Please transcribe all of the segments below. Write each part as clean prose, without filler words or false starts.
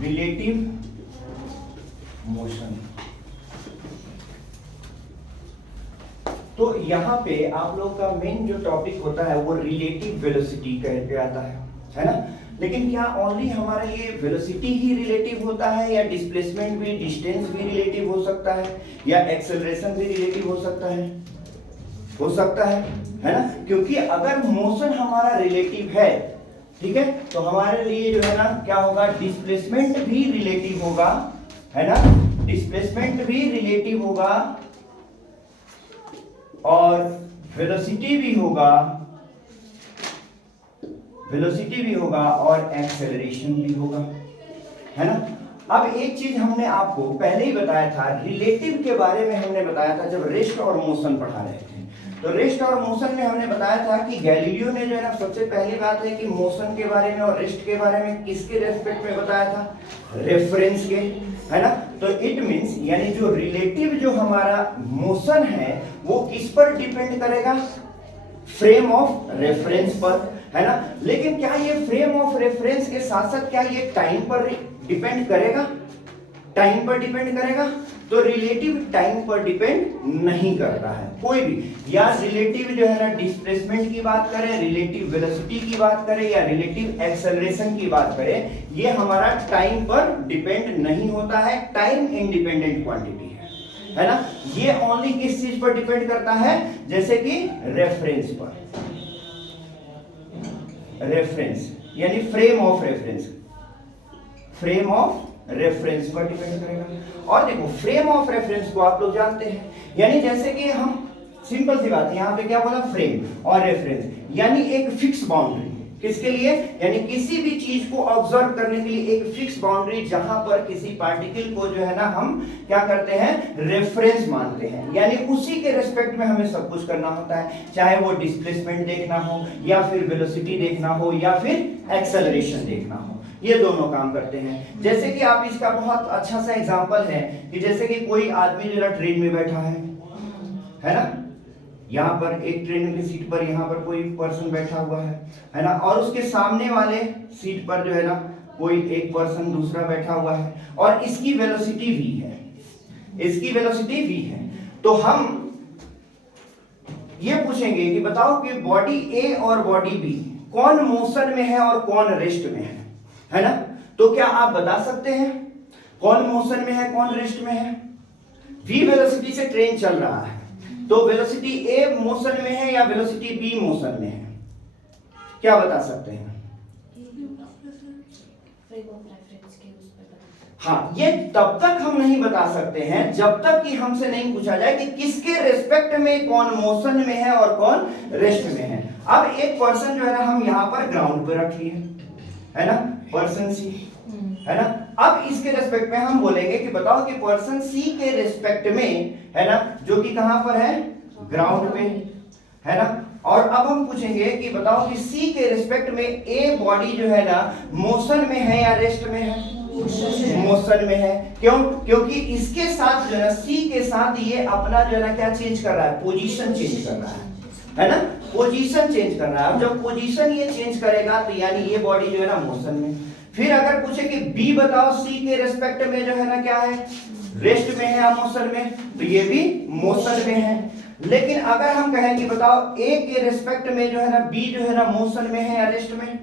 Relative motion. तो यहाँ पे आप लोग का मेन जो टॉपिक होता है वो रिलेटिव वेलोसिटी कहते आता है ना। लेकिन क्या ओनली हमारा ये वेलोसिटी ही रिलेटिव होता है, या डिस्प्लेसमेंट भी, डिस्टेंस भी रिलेटिव हो सकता है, या एक्सेलरेशन भी रिलेटिव हो सकता है ना। क्योंकि अगर मोशन हमारा रिलेटिव है, ठीक है, तो हमारे लिए जो है ना क्या होगा, डिस्प्लेसमेंट भी रिलेटिव होगा, है ना, डिस्प्लेसमेंट भी रिलेटिव होगा और वेलोसिटी भी होगा और एक्सेलरेशन भी होगा, है ना। अब एक चीज हमने आपको पहले ही बताया था, रिलेटिव के बारे में हमने बताया था जब रेस्ट और मोशन पढ़ा रहे थे। तो रेस्ट और मोशन में हमने बताया था कि गैलीलियो ने जो है ना सबसे पहली बात है कि मोशन के बारे में और रेस्ट के बारे में किसके रेस्पेक्ट में बताया था, रेफरेंस के, है ना। तो इट मींस यानी जो रिलेटिव जो हमारा मोशन है वो किस पर डिपेंड करेगा, फ्रेम ऑफ रेफरेंस पर, है ना। लेकिन क्या ये फ्रेम ऑफ रेफरेंस के साथ साथ क्या ये टाइम पर डिपेंड करेगा, टाइम पर डिपेंड करेगा? तो रिलेटिव टाइम पर डिपेंड नहीं करता है कोई भी। या रिलेटिव जो है ना डिस्प्लेसमेंट की बात करें, रिलेटिव वेलोसिटी की बात करें, या रिलेटिव एक्सेलरेशन की बात करें, ये हमारा टाइम पर डिपेंड नहीं होता है, टाइम इंडिपेंडेंट क्वांटिटी है ना। ये ओनली किस चीज पर डिपेंड करता है, जैसे कि रेफरेंस पर, रेफरेंस यानी frame of reference, frame of reference पर डिपेंड करेगा। और देखो फ्रेम ऑफ रेफरेंस को आप लोग जानते हैं, यानी जैसे कि हम सिंपल सी बात है, यहाँ पे क्या बोला, फ्रेम और रेफरेंस, यानी एक फिक्स बाउंड्री किसके लिए, यानी किसी भी चीज को ऑब्जर्व करने के लिए एक फिक्स बाउंड्री, जहां पर किसी पार्टिकल को जो है ना हम क्या करते हैं, रेफरेंस मानते हैं, यानी उसी के रेस्पेक्ट में हमें सब कुछ करना होता है, चाहे वो डिस्प्लेसमेंट देखना हो, या फिर वेलोसिटी देखना हो, या फिर एक्सेलरेशन देखना हो, ये दोनों काम करते हैं। जैसे कि आप इसका बहुत अच्छा सा एग्जांपल है कि जैसे कि कोई आदमी जो है ट्रेन में बैठा है ना, यहाँ पर एक ट्रेन की सीट पर यहाँ पर कोई पर्सन बैठा हुआ है ना, और उसके सामने वाले सीट पर जो है ना कोई एक पर्सन दूसरा बैठा हुआ है, और इसकी वेलोसिटी v है, इसकी वेलोसिटी v है। तो हम ये पूछेंगे कि बताओ कि बॉडी A और बॉडी B कौन मोशन में है और कौन रेस्ट में है ना। तो क्या आप बता सकते हैं कौन मोशन में है कौन रेस्ट में है? v वेलोसिटी से ट्रेन चल रहा है, तो वेलोसिटी A मोशन में है या वेलोसिटी B मोशन में है, क्या बता सकते हैं? हाँ, ये तब तक हम नहीं बता सकते हैं जब तक कि हमसे नहीं पूछा जाए कि किसके रेस्पेक्ट में कौन मोशन में है और कौन रेस्ट में है। अब एक पर्सन जो है ना हम यहाँ पर ग्राउंड पर रखिए, है ना, पर्सन सी, है ना। अब इसके रेस्पेक्ट में हम बोलेंगे कि बताओ कि पर्सन सी के रेस्पेक्ट में, है ना, जो कि कहां पर है, ग्राउंड पे, है ना। और अब हम पूछेंगे कि बताओ कि सी के रेस्पेक्ट में ए बॉडी जो है ना मोशन में है या रेस्ट में है, मोशन में है। क्यों? क्योंकि इसके साथ जो है सी के साथ ये अपना जो है ना क्या चेंज कर रहा है, पोजीशन चेंज कर रहा है ना, पोजीशन चेंज कर रहा है। अब जब पोजीशन ये चेंज करेगा तो यानी ये बॉडी जो है ना मोशन में। फिर अगर पूछे कि बी बताओ सी के रेस्पेक्ट में जो है ना क्या है, रेस्ट में है या मोशन में, तो ये भी मोशन में है। लेकिन अगर हम कहें कि बताओ ए के रेस्पेक्ट में जो है ना बी जो है ना मोशन में है या रेस्ट में,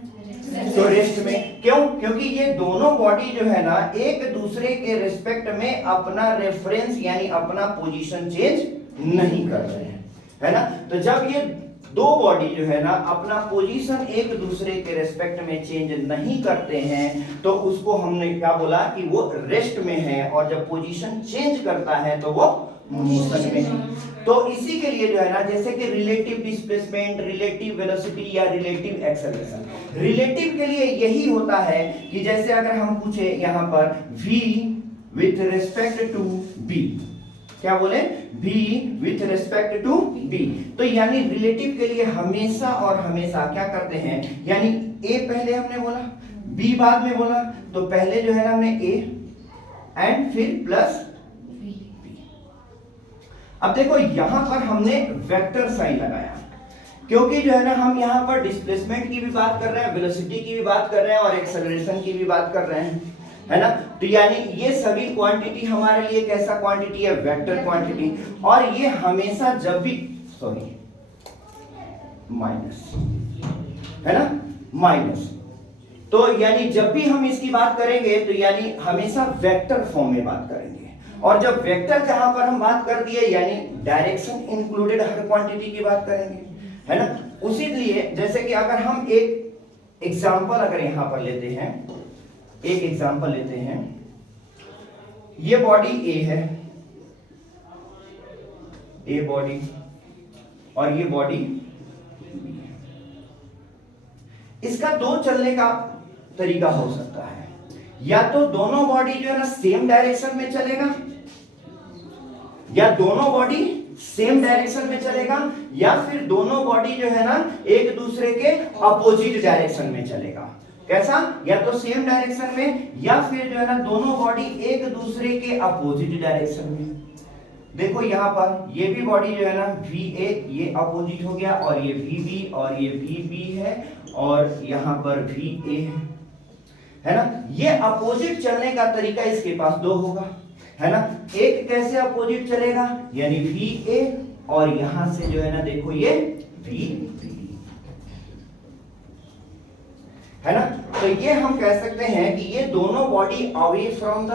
तो रेस्ट में। क्यों? क्योंकि ये दोनों बॉडी जो है ना एक दूसरे के रेस्पेक्ट में अपना रेफरेंस यानी अपना पोजीशन चेंज नहीं कर रहे हैं, है ना। तो जब ये दो बॉडी जो है ना अपना पोजीशन एक दूसरे के रेस्पेक्ट में चेंज नहीं करते हैं तो उसको हमने क्या बोला कि वो रेस्ट में है, और जब पोजीशन चेंज करता है तो वो मोशन में है। तो इसी के लिए जो है ना जैसे कि रिलेटिव डिस्प्लेसमेंट, रिलेटिव वेलोसिटी या रिलेटिव एक्सेलरेशन, रिलेटिव के लिए यही होता है कि जैसे अगर हम पूछे यहाँ पर v with respect to b, क्या बोले, v with respect to b, तो यानी रिलेटिव के लिए हमेशा और हमेशा क्या करते हैं, यानी a पहले हमने बोला b बाद में बोला, तो पहले जो है ना हमने a एंड फिर प्लस b। अब देखो यहां पर हमने वेक्टर साइन लगाया क्योंकि जो है ना हम यहाँ पर डिस्प्लेसमेंट की भी बात कर रहे हैं, वेलोसिटी की भी बात कर रहे हैं और एक्सेलरेशन की भी बात कर रहे हैं, है ना। तो यानी ये सभी क्वांटिटी हमारे लिए कैसा क्वांटिटी है, वेक्टर क्वांटिटी। और ये हमेशा जब भी माइनस, है ना, माइनस। तो यानी जब भी हम इसकी बात करेंगे तो यानी हमेशा वेक्टर फॉर्म में बात करेंगे। और जब वेक्टर जहां पर हम बात कर दिए यानी डायरेक्शन इंक्लूडेड हर क्वांटिटी की बात करेंगे, है ना। उसी लिए जैसे कि अगर हम एक एग्जांपल अगर यहां पर लेते हैं, एक एग्जांपल लेते हैं, ये बॉडी ए है, ए बॉडी, और ये बॉडी, इसका दो चलने का तरीका हो सकता है। या तो दोनों बॉडी जो है ना सेम डायरेक्शन में चलेगा, या दोनों बॉडी सेम डायरेक्शन में चलेगा, या फिर दोनों बॉडी जो है ना एक दूसरे के अपोजिट डायरेक्शन में चलेगा। कैसा, या तो सेम डायरेक्शन में, या फिर जो है ना दोनों बॉडी एक दूसरे के अपोजिट डायरेक्शन में। देखो यहां पर ये भी बॉडी जो है ना VA ये अपोजिट हो गया, और ये VB और ये VB है, और यहां पर VA है ना। ये अपोजिट चलने का तरीका इसके पास दो होगा, है ना। एक कैसे अपोजिट चलेगा, यानी VA, और यहां से जो है ना देखो ये VB, है ना। तो ये हम कह सकते हैं कि ये दोनों बॉडी अवे फ्रॉम द,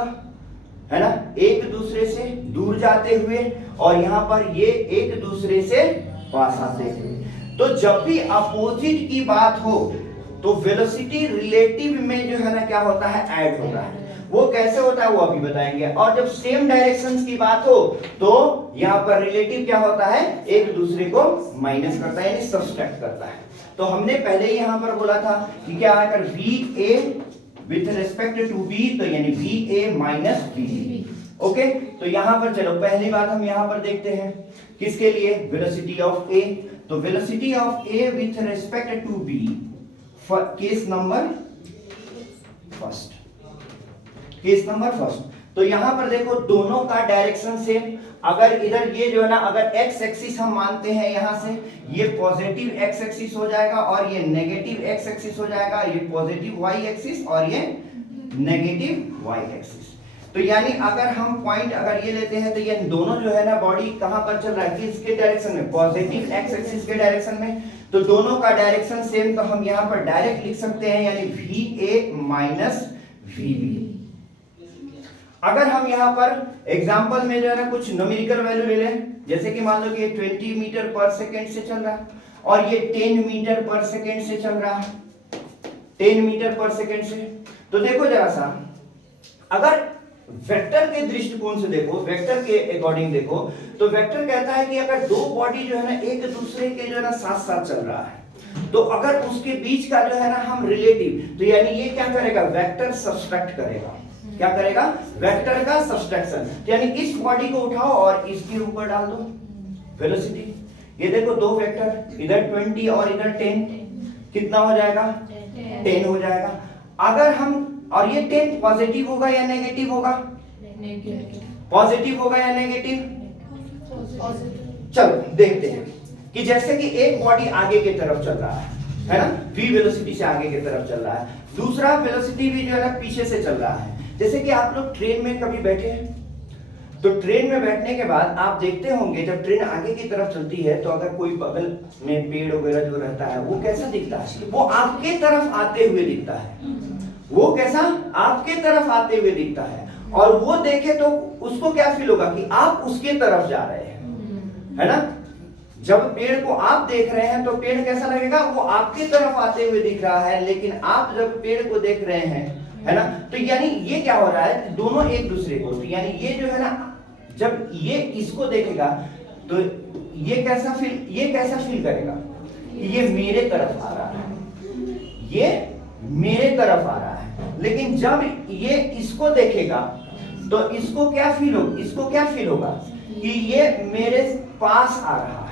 है ना, एक दूसरे से दूर जाते हुए, और यहां पर ये एक दूसरे से पास आते हुए। तो जब भी अपोजिट की बात हो तो वेलोसिटी रिलेटिव में जो है ना क्या होता है, ऐड होता है। वो कैसे होता है वो अभी बताएंगे। और जब सेम डायरेक्शंस की बात हो तो यहां पर रिलेटिव क्या होता है, एक दूसरे को माइनस करता है, यानी सब्सट्रैक्ट करता है। तो हमने पहले ही यहां पर बोला था कि क्या अगर VA with respect to B, तो यानी VA माइनस VB। ओके, तो यहां पर चलो पहली बात हम यहां पर देखते हैं किसके लिए, वेलोसिटी ऑफ A। तो velocity of A with respect to B, case number first, case number first. तो यहां पर देखो दोनों का डायरेक्शन सेम। अगर इधर ये जो है ना अगर x एक्सिस हम मानते हैं, यहां से ये पॉजिटिव x एक्सिस हो जाएगा, और ये नेगेटिव x एक्सिस हो जाएगा, ये पॉजिटिव y एक्सिस और ये नेगेटिव y एक्सिस। तो यानी अगर हम पॉइंट अगर ये लेते हैं तो ये दोनों जो है ना बॉडी कहां पर चल रहा है, किसके डायरेक्शन में, पॉजिटिव x एक्सिस के डायरेक्शन में। तो दोनों का डायरेक्शन सेम, तो हम यहां पर डायरेक्ट लिख सकते हैं यानी VA माइनस VB। अगर हम यहां पर एग्जांपल में जो है ना कुछ न्यूमेरिकल वैल्यू ले लें, जैसे कि मान लो कि ये 20 मीटर पर सेकेंड से चल रहा है, और ये 10 मीटर पर सेकेंड से चल रहा है, 10 मीटर पर सेकेंड से। तो देखो जरा सा, अगर वेक्टर के दृष्टिकोण से देखो, वेक्टर के अकॉर्डिंग देखो, तो वेक्टर कहता है कि अगर दो बॉडी जो है ना एक दूसरे के जो है ना साथ साथ चल रहा है, तो अगर उसके बीच का जो है ना हम रिलेटिव, तो यानी ये क्या करेगा, वेक्टर सब्सट्रैक्ट करेगा। क्या करेगा, वेक्टर का सब्सट्रैक्शन। यानी इस बॉडी को उठाओ और इसके ऊपर डाल दो वेलोसिटी। ये देखो दो वेक्टर, इधर 20 और इधर 10, कितना हो जाएगा, 10 हो जाएगा। अगर हम, और ये 10 पॉजिटिव होगा या नेगेटिव होगा, पॉजिटिव होगा या नेगेटिव, चलो देखते हैं कि जैसे कि एक बॉडी आगे की तरफ चल रहा है ना, v वेलोसिटी से आगे की तरफ चल रहा है, दूसरा वेलोसिटी भी जो है ना पीछे से चल रहा है। जैसे कि आप लोग ट्रेन में कभी बैठे हैं, तो ट्रेन में बैठने के बाद आप देखते होंगे जब ट्रेन आगे की तरफ चलती है तो अगर कोई बगल में पेड़ वगैरह जो रहता है वो कैसा दिखता है, वो आपके तरफ आते हुए दिखता है। वो कैसा, आपके तरफ आते हुए दिखता है। और वो देखे तो उसको क्या फील होगा कि आप उसके तरफ जा रहे हैं, है ना। जब पेड़ को आप देख रहे हैं तो पेड़ कैसा लगेगा, वो आपकी तरफ आते हुए दिख रहा है, लेकिन आप जब पेड़ को देख रहे हैं, है ना, तो यानी ये क्या हो रहा है, दोनों एक दूसरे को, तो यानी ये जो है ना जब ये इसको देखेगा तो ये कैसा फील करेगा कि ये मेरे तरफ आ रहा है, ये मेरे तरफ आ रहा है। लेकिन जब ये इसको देखेगा तो इसको क्या फील होगा कि ये मेरे पास आ रहा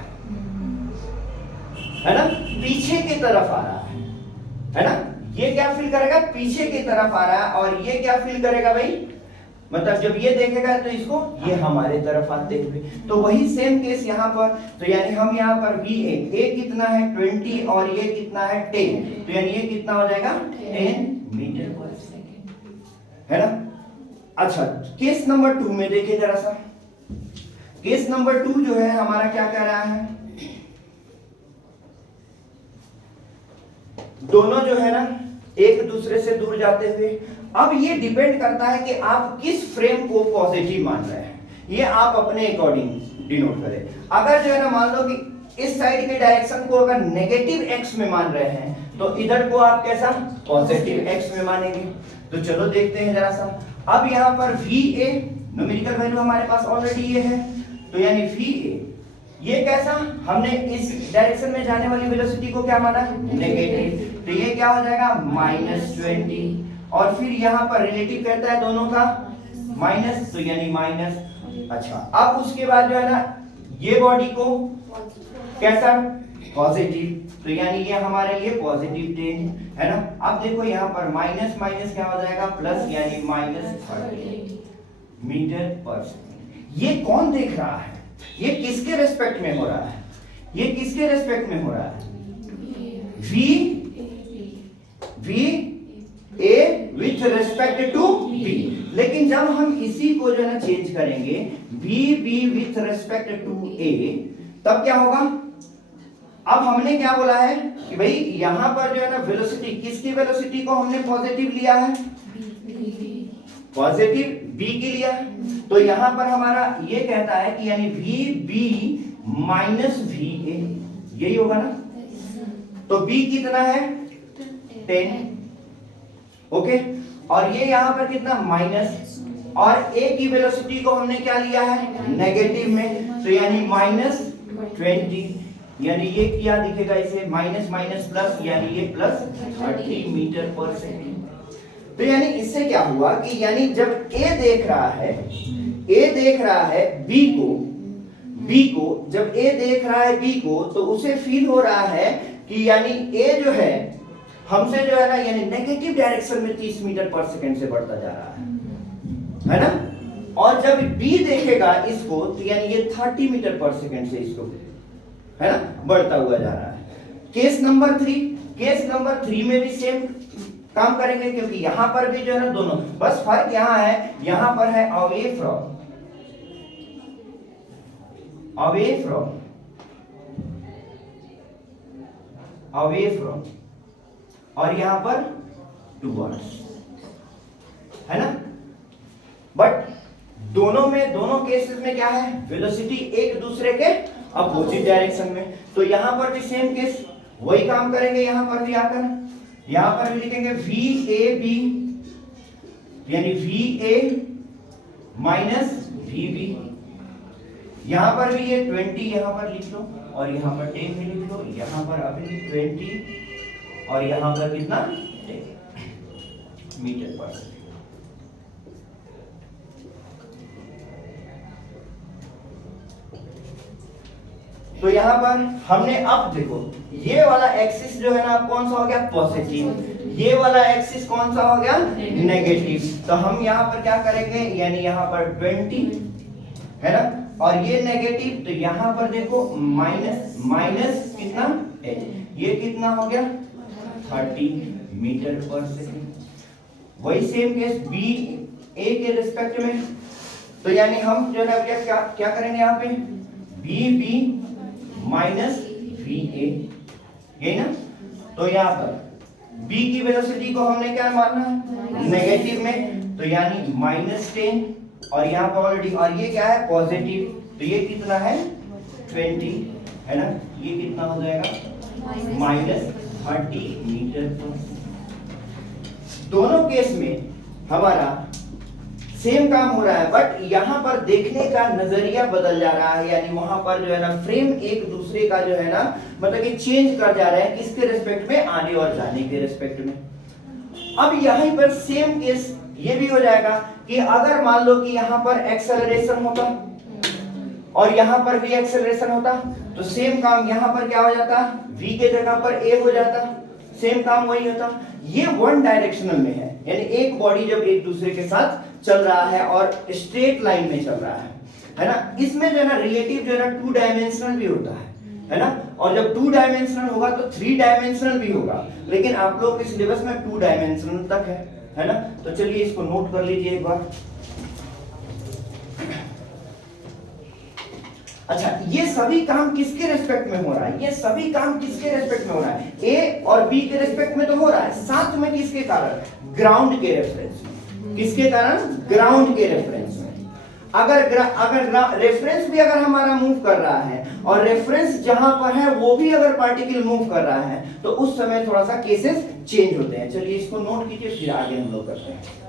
है ना, पीछे की तरफ आ रहा है ना। ये क्या फील करेगा, पीछे की तरफ आ रहा है, और ये क्या फील करेगा भाई, मतलब जब ये देखेगा तो इसको ये हमारे तरफ आते हुए। तो वही सेम केस यहाँ पर, तो यानी हम यहाँ पर VA, A कितना है 20 और ये कितना है 10, तो यानी ये कितना हो जाएगा 10 मीटर पर सेकेंड, है ना। अच्छा, केस नंबर 2 में देखिए जरा सा, केस नंबर 2 जो है हमारा क्या कह रहा है, दोनों जो है ना एक दूसरे से दूर जाते हुए। अब ये डिपेंड करता है कि आप किस फ्रेम को पॉजिटिव मान रहे हैं, ये आप अपने अकॉर्डिंग डिनोट करें। अगर जो है ना मान लो कि इस साइड के डायरेक्शन को अगर नेगेटिव एक्स में मान रहे हैं तो इधर को आप कैसा पॉजिटिव एक्स में मानेंगे। तो चलो देखते हैं जरा सा। अब यहाँ पर VA न्यूमेरिकल वैल्यू हमारे पास ऑलरेडी ये है, तो यानी VA ये कैसा, हमने इस डायरेक्शन में जाने वाली वेलोसिटी को क्या माना, नेगेटिव, तो ये क्या हो जाएगा -20, और फिर यहाँ पर रिलेटिव कहता है दोनों का माइनस, तो यानी माइनस। अच्छा, अब उसके बाद जो है ना ये बॉडी को कैसा पॉजिटिव, तो यानी ये हमारे लिए पॉजिटिव 10 है ना। अब देखो यहाँ पर माइनस माइनस क्या हो जाएगा प्लस, यानी -30 मीटर पर सेकेंड। ये कौन देख रहा है, ये किसके रेस्पेक्ट में हो रहा है, ये किसके रेस्पेक्ट में हो रहा है, V A with respect to B। लेकिन जब हम इसी को जो है ना चेंज करेंगे B with respect to A, तब क्या होगा। अब हमने क्या बोला है कि भाई यहां पर जो है ना वेलोसिटी, किसकी वेलोसिटी को हमने पॉजिटिव लिया है, पॉजिटिव B की लिया है। तो यहां पर हमारा ये कहता है कि यानी VB माइनस VA, यही होगा ना। तो B कितना है 10, ओके, और ये यहां पर कितना माइनस, और A की वेलोसिटी को हमने क्या लिया है नेगेटिव में, तो यानी -20, यानी ये क्या दिखेगा इसे माइनस माइनस प्लस, यानी ये +30 मीटर पर सेकेंड। तो यानी इससे क्या हुआ कि यानी जब A देख रहा है B को, जब A देख रहा है B को, तो उसे फील हो रहा है कि यानी A जो है हमसे जो है ना यानी नेगेटिव डायरेक्शन में 30 मीटर पर सेकेंड से बढ़ता जा रहा है ना। और जब B देखेगा इसको तो यानी ये 30 मीटर पर सेकेंड से इसको है ना बढ़ता हुआ जा रहा है। केस नंबर 3 में भी सेम काम करेंगे, क्योंकि यहां पर भी जो है ना दोनों, बस फर्क यहां है, यहां पर है अवे फ्रॉम और यहां पर टुवर्ड्स, है ना। बट दोनों केसेस में क्या है, वेलोसिटी एक दूसरे के अपोजिट डायरेक्शन में। तो यहां पर भी सेम केस वही काम करेंगे, यहां पर भी आकर यहां पर भी लिखेंगे VAB, यानी VA माइनस VB। यहां पर भी ये 20 यहां पर लिख लो, और यहां पर 10 भी लिख लो, यहां पर अभी 20 और यहां पर कितना 10 मीटर पर सेकेंड। तो यहां पर हमने, अब देखो ये वाला एक्सिस जो है ना कौन सा हो गया पॉजिटिव, ये वाला एक्सिस कौन सा हो गया नेगेटिव। तो हम यहां पर क्या करेंगे, यानी यहां पर 20 है ना, और ये नेगेटिव, तो यहां पर देखो माइनस कितना 10, ये कितना हो गया 30 मीटर पर सेकेंड। वही सेम केस BA के रिस्पेक्ट में, तो यानी हम जो है क्या करेंगे यहाँ पे BB माइनस VA, यही ना। तो यहाँ पर B की वेलोसिटी को हमने क्या मानना है नेगेटिव में, तो यानी -10, और यहाँ पर ऑलरेडी, और ये क्या है पॉजिटिव, तो ये कितना है 20 है ना, ये कितना हो जाएगा -30 मीटर पर। दोनों केस में हमारा सेम काम हो रहा है, बट यहां पर देखने का नजरिया बदल जा रहा है, यानी वहां पर जो है ना फ्रेम एक दूसरे का जो है ना मतलब कि चेंज कर जा रहे हैं, किसके रिस्पेक्ट में, आने और जाने के रिस्पेक्ट में। अब यहीं पर सेम केस ये भी हो जाएगा कि अगर मान लो कि यहां पर एक्सेलरेशन होता और यहां पर भी एक्सेलरेशन होता, तो सेम काम यहां पर क्या हो जाता, V के जगह पर A हो जाता, सेम काम वही होता। ये वन डायरेक्शनल में है, यानी एक बॉडी जब एक दूसरे के साथ चल रहा है और स्ट्रेट लाइन में चल रहा है ना। इसमें जो है ना रिलेटिव जो है ना 2 डायमेंशनल भी होता है ना, और जब 2 डायमेंशनल होगा तो 3 डायमेंशनल भी होगा, लेकिन आप लोग के सिलेबस में 2 डायमेंशनल तक है ना। तो चलिए इसको नोट कर लीजिए एक बार। अच्छा, ये सभी काम किसके रेस्पेक्ट में हो रहा है? ये सभी काम किसके रेस्पेक्ट में हो रहा है? ए और बी के रेस्पेक्ट में तो हो रहा है, साथ में किसके कारण? ग्राउंड के रेफरेंस में। किसके कारण? ग्राउंड के रेफरेंस में। अगर रेफरेंस भी अगर हमारा मूव कर रहा है और रेफरेंस जहां पर है वो भी अगर पार्टिकल मूव कर रहा है तो उस समय थोड़ा सा केसेस चेंज होते हैं। चलिए इसको नोट कीजिए, फिर आगे हम लोग करते हैं।